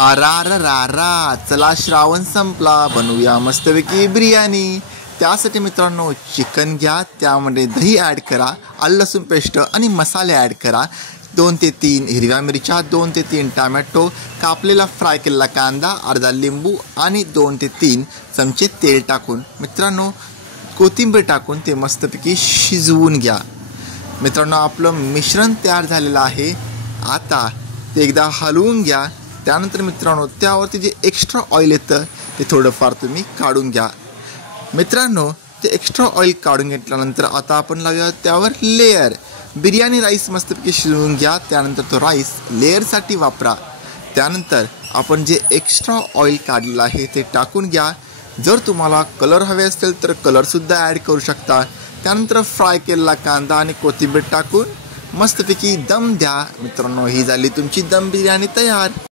अरा चला श्रावण संपला, बनवूया मस्तपैकी बिर्याणी। त्यासाठी मित्रांनो चिकन घ्या, त्यामध्ये दही ॲड करा, आलं लसूण पेस्ट आणि मसाले ॲड करा, 2 ते 3 हिरव्या मिरच्या, 2 ते 3 टोमॅटो, कापलेला फ्राय केलेला कांदा, अर्धा लिंबू आणि 2 ते 3 चमचे तेल टाकून मित्रांनो कोथिंबीर टाकून ते मस्तपैकी शिजवून घ्या। मित्रांनो आपलं मिश्रण तयार झालेलं आहे। आता ते एकदा हलवून घ्या। त्यानंतर मित्रांनो त्यावरती जे एक्स्ट्रा ऑइल येतं ते थोडंफार तुम्ही काढून घ्या। मित्रांनो ते एक्स्ट्रा ऑइल काढून घेतल्यानंतर आता आपण लावूया त्यावर लेयर। बिर्याणी राईस मस्तपैकी शिजवून घ्या, त्यानंतर तो राईस लेयरसाठी वापरा। त्यानंतर आपण जे एक्स्ट्रा ऑइल काढलेलं आहे ते टाकून घ्या। जर तुम्हाला कलर हवे असेल तर कलरसुद्धा ॲड करू शकता। त्यानंतर फ्राय केलेला कांदा आणि कोथिंबीर टाकून मस्तपैकी दम द्या। मित्रांनो ही झाली तुमची दम बिर्याणी तयार।